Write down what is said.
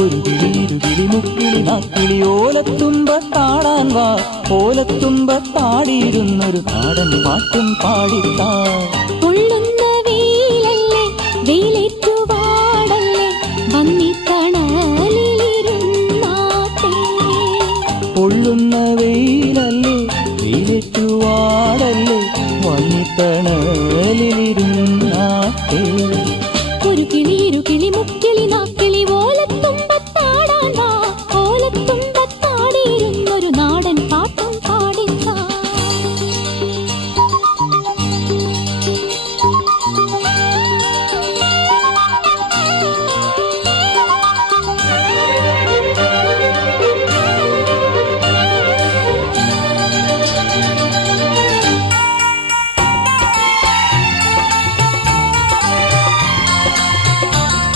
ഒരു കിളിയിരുകിളി മുക്കിളി നാക്കിളി ഓലത്തുമ്പത്താടാൻ വാ, ഓലത്തുമ്പത്താടിയിരുന്നൊരു നാടൻ പാട്ടും പാടിത്താ. പൊള്ളുന്ന വെയിലല്ലേ വെയിലേറ്റുവാടല്ലേ വന്നിത്തണലിരുന്നാട്ടെ. പൊള്ളുന്ന വെയിലല്ലേ വെയിലേറ്റുവാടല്ലേ വന്നിത്തണലിരുന്നാട്ടെ. ഒരു കിളിയിരു കിളി മുക്കിളി നാ